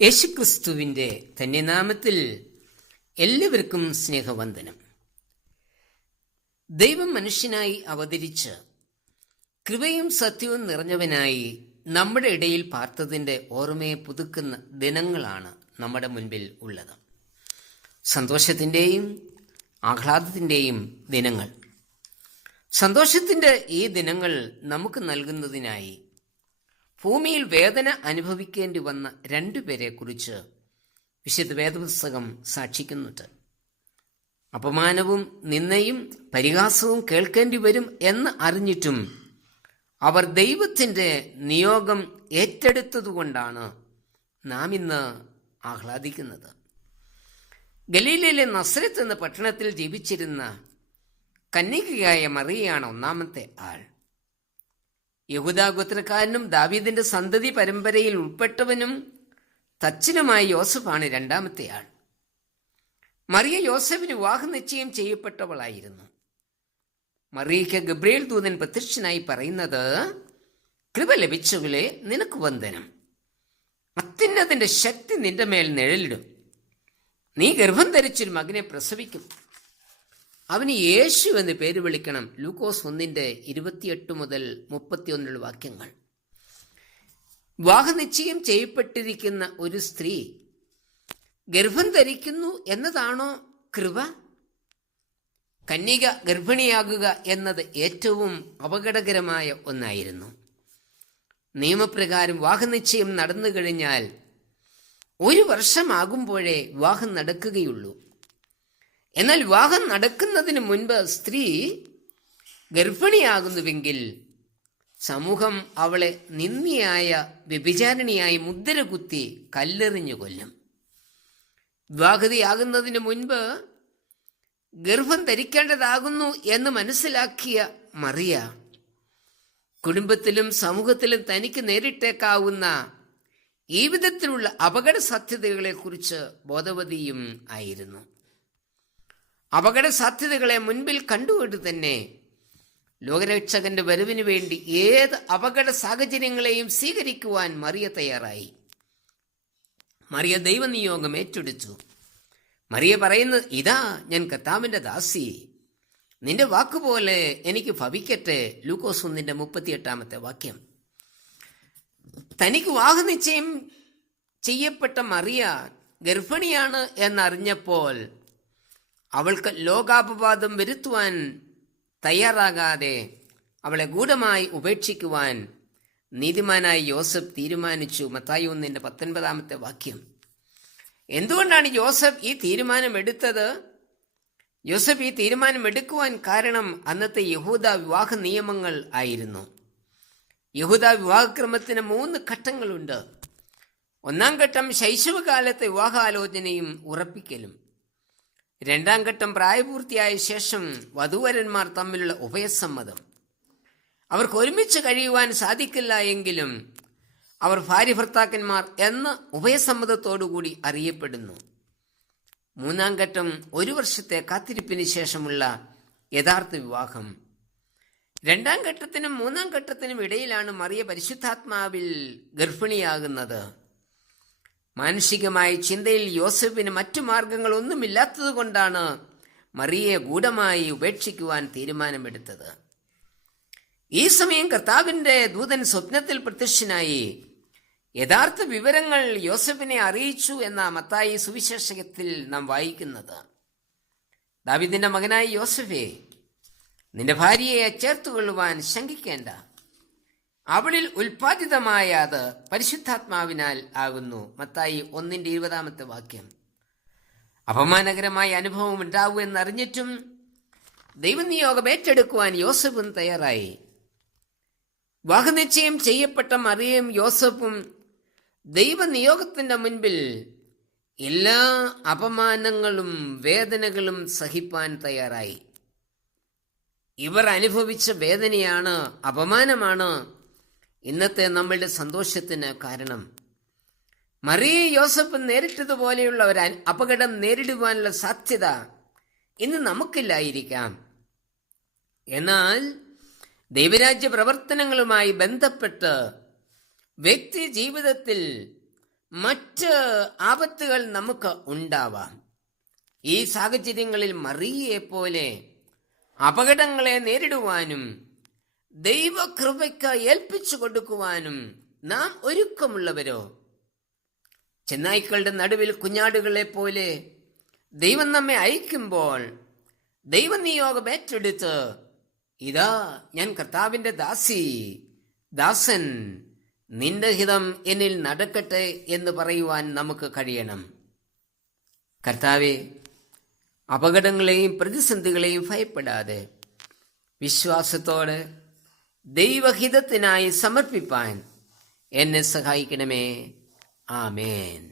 യേശുക്രിസ്തുവിൻ്റെ ധന്യനാമത്തിൽ എല്ലാവർക്കും സ്നേഹവന്ദനം. ദൈവം മനുഷ്യനായി അവതരിച്ച് കൃപയും സത്യവും നിറഞ്ഞവനായി നമ്മുടെ ഇടയിൽ പാർത്തതിൻ്റെ ഓർമ്മയെ പുതുക്കുന്ന ദിനങ്ങളാണ് നമ്മുടെ മുൻപിൽ ഉള്ളത്. സന്തോഷത്തിൻ്റെയും ആഹ്ലാദത്തിൻ്റെയും ദിനങ്ങൾ. സന്തോഷത്തിൻ്റെ ഈ ദിനങ്ങൾ നമുക്ക് നൽകുന്നതിനായി ഭൂമിയിൽ വേദന അനുഭവിക്കേണ്ടി വന്ന രണ്ടുപേരെ കുറിച്ച് വിശുദ്ധ വേദപുസ്തകം സാക്ഷിക്കുന്നുണ്ട്. അപമാനവും നിന്ദയും പരിഹാസവും കേൾക്കേണ്ടി വരും എന്ന് അറിഞ്ഞിട്ടും അവർ ദൈവത്തിൻ്റെ നിയോഗം ഏറ്റെടുത്തതുകൊണ്ടാണ് നാം ഇന്ന് ആഹ്ലാദിക്കുന്നത്. ഗലീലയിലെ നസ്രത്ത് എന്ന പട്ടണത്തിൽ ജീവിച്ചിരുന്ന കന്യകയായ മറിയയാണ് ഒന്നാമത്തെ ആൾ. യഹൂദാ ഗോത്രക്കാരനും ദാവീദിന്റെ സന്തതി പരമ്പരയിൽ ഉൾപ്പെട്ടവനും തച്ചനുമായ യോസഫാണ് രണ്ടാമത്തെ ആൾ. മറിയ യോസഫിന് വിവാഹ നിശ്ചയം ചെയ്യപ്പെട്ടവളായിരുന്നു. മറിയയ്ക്ക് ഗബ്രിയേൽ ദൂതൻ പ്രത്യക്ഷനായി പറയുന്നത്, കൃപ ലഭിച്ചവളെ, നിനക്ക് വന്ദനം, അത്യുന്നതന്റെ ശക്തി നിന്റെ മേൽ നിഴലിടും, നീ ഗർഭം ധരിച്ചൊരു മകനെ പ്രസവിക്കും, അവന് യേശു എന്ന് പേര് വിളിക്കണം. ലൂക്കോസ് 1:28 മുതൽ 31 വാക്യങ്ങൾ. വിവാഹ നിശ്ചയം ചെയ്യപ്പെട്ടിരിക്കുന്ന ഒരു സ്ത്രീ ഗർഭം ധരിക്കുന്നു എന്നതാണോ കൃപ? കന്യക ഗർഭിണിയാകുക എന്നത് ഏറ്റവും അപകടകരമായ ഒന്നായിരുന്നു. നിയമപ്രകാരം വിവാഹ നിശ്ചയം നടന്നു കഴിഞ്ഞാൽ 1 വർഷമാകുമ്പോഴേ വിവാഹം നടക്കുകയുള്ളൂ. എന്നാൽ വിവാഹം നടക്കുന്നതിന് മുൻപ് സ്ത്രീ ഗർഭിണിയാകുന്നുവെങ്കിൽ സമൂഹം അവളെ നിന്ദ്യയായ വ്യഭിചാരിണിയായി മുദ്ര കുത്തി കല്ലെറിഞ്ഞു കൊല്ലും. വിവാഹിതയാകുന്നതിന് മുൻപ് ഗർഭം ധരിക്കേണ്ടതാകുന്നു എന്ന് മനസ്സിലാക്കിയ മറിയ കുടുംബത്തിലും സമൂഹത്തിലും തനിക്ക് നേരിട്ടേക്കാവുന്ന ഈ വിധത്തിലുള്ള അപകട സാധ്യതകളെക്കുറിച്ച് ബോധവതിയും ആയിരുന്നു. അപകട സാധ്യതകളെ മുൻപിൽ കണ്ടുകൊണ്ട് തന്നെ ലോകരക്ഷകന്റെ വരവിന് വേണ്ടി ഏത് അപകട സാഹചര്യങ്ങളെയും സ്വീകരിക്കുവാൻ മറിയ തയ്യാറായി. മറിയ ദൈവനിയോഗം ഏറ്റെടുത്തു. മറിയ പറയുന്നത്, ഇതാ ഞാൻ കർത്താവിന്റെ ദാസി, നിന്റെ വാക്കുപോലെ എനിക്ക് ഭവിക്കട്ടെ. ലൂക്കോസ് 1:38 വാക്യം. തനിക്ക് വിവാഹ നിശ്ചയം ചെയ്യപ്പെട്ട മറിയ ഗർഭിണിയാണ് എന്നറിഞ്ഞപ്പോൾ അവൾക്ക് ലോകാപവാദം വരുത്തുവാൻ തയ്യാറാകാതെ അവളെ ഗൂഢമായി ഉപേക്ഷിക്കുവാൻ നീതിമാനായ യോസഫ് തീരുമാനിച്ചു. മത്തായി 1:19 വാക്യം. എന്തുകൊണ്ടാണ് യോസഫ് ഈ തീരുമാനം എടുത്തത്? യോസഫ് ഈ തീരുമാനം എടുക്കുവാൻ കാരണം അന്നത്തെ യഹൂദ വിവാഹ നിയമങ്ങൾ ആയിരുന്നു. യഹൂദ വിവാഹക്രമത്തിന് 3 ഘട്ടങ്ങളുണ്ട്. 1-ാം ഘട്ടം ശൈശവകാലത്തെ വിവാഹാലോചനയും ഉറപ്പിക്കലും. 2-ാം ഘട്ടം പ്രായപൂർത്തിയായ ശേഷം വധൂവരന്മാർ തമ്മിലുള്ള ഉഭയസമ്മതം. അവർക്ക് ഒരുമിച്ച് കഴിയുവാൻ സാധിക്കില്ല എങ്കിലും അവർ ഭാര്യ ഭർത്താക്കന്മാർ എന്ന ഉഭയസമ്മതത്തോടുകൂടി അറിയപ്പെടുന്നു. 3-ാം ഘട്ടം 1 വർഷത്തെ കാത്തിരിപ്പിന് ശേഷമുള്ള യഥാർത്ഥ വിവാഹം. 2-ാം ഘട്ടത്തിനും 3-ാം ഘട്ടത്തിനും ഇടയിലാണ് മറിയ പരിശുദ്ധാത്മാവിൽ ഗർഭിണിയാകുന്നത്. മാനുഷികമായ ചിന്തയിൽ യോസഫിന് മറ്റു മാർഗങ്ങളൊന്നുമില്ലാത്തത് കൊണ്ടാണ് മറിയയെ ഗൂഢമായി ഉപേക്ഷിക്കുവാൻ തീരുമാനമെടുത്തത്. ഈ സമയം കർത്താവിന്റെ ദൂതൻ സ്വപ്നത്തിൽ പ്രത്യക്ഷനായി യഥാർത്ഥ വിവരങ്ങൾ യോസഫിനെ അറിയിച്ചു എന്ന മത്തായി സുവിശേഷത്തിൽ നാം വായിക്കുന്നത്. ദാവീദിന്റെ മകനായ യോസഫേ, നിന്റെ ഭാര്യയെ ചേർത്തുകൊള്ളുവാൻ ശങ്കിക്കേണ്ട, അവളിൽ ഉൽപ്പാദിതമായ അത് പരിശുദ്ധാത്മാവിനാൽ ആകുന്നു. മത്തായി 1:20 വാക്യം. അപമാനകരമായ അനുഭവം ഉണ്ടാവുമെന്നറിഞ്ഞിട്ടും ദൈവനിയോഗം ഏറ്റെടുക്കുവാൻ യോസഫും തയ്യാറായി. വിവാഹനിശ്ചയം ചെയ്യപ്പെട്ട മറിയയും യോസഫും ദൈവനിയോഗത്തിന്റെ മുൻപിൽ എല്ലാ അപമാനങ്ങളും വേദനകളും സഹിപ്പാൻ തയ്യാറായി. ഇവർ അനുഭവിച്ച വേദനയാണ്, അപമാനമാണ് ഇന്നത്തെ നമ്മളുടെ സന്തോഷത്തിന് കാരണം. മറിയ യോസഫ് നേരിട്ടതുപോലെയുള്ള ഒരു അപകടം നേരിടുവാനുള്ള സാധ്യത ഇന്ന് നമുക്കില്ലായിരിക്കാം. എന്നാൽ ദൈവരാജ്യ പ്രവർത്തനങ്ങളുമായി ബന്ധപ്പെട്ട് വ്യക്തി ജീവിതത്തിൽ മറ്റ് ആപത്തുകൾ നമുക്ക് ഉണ്ടാവാം. ഈ സാഹചര്യങ്ങളിൽ മറിയയെപ്പോലെ അപകടങ്ങളെ നേരിടുവാനും ദൈവകൃപയ്ക്ക് ഏൽപ്പിച്ചു കൊടുക്കുവാനും നാം ഒരുക്കമുള്ളവരോ? ചെന്നായ്ക്കളുടെ നടുവിൽ കുഞ്ഞാടുകളെ പോലെ ദൈവം നമ്മെ അയക്കുമ്പോൾ ദൈവനിയോഗം ഏറ്റെടുത്ത്, ഇതാ ഞാൻ കർത്താവിൻ്റെ ദാസൻ, നിന്റെ ഹിതം എന്നിൽ നടക്കട്ടെ എന്ന് പറയുവാൻ നമുക്ക് കഴിയണം. കർത്താവേ, അപകടങ്ങളെയും പ്രതിസന്ധികളെയും ഭയപ്പെടാതെ വിശ്വാസത്തോടെ ദൈവഹിതത്തിനായി സമർപ്പിപ്പാൻ എന്നെ സഹായിക്കണമേ. ആമേൻ.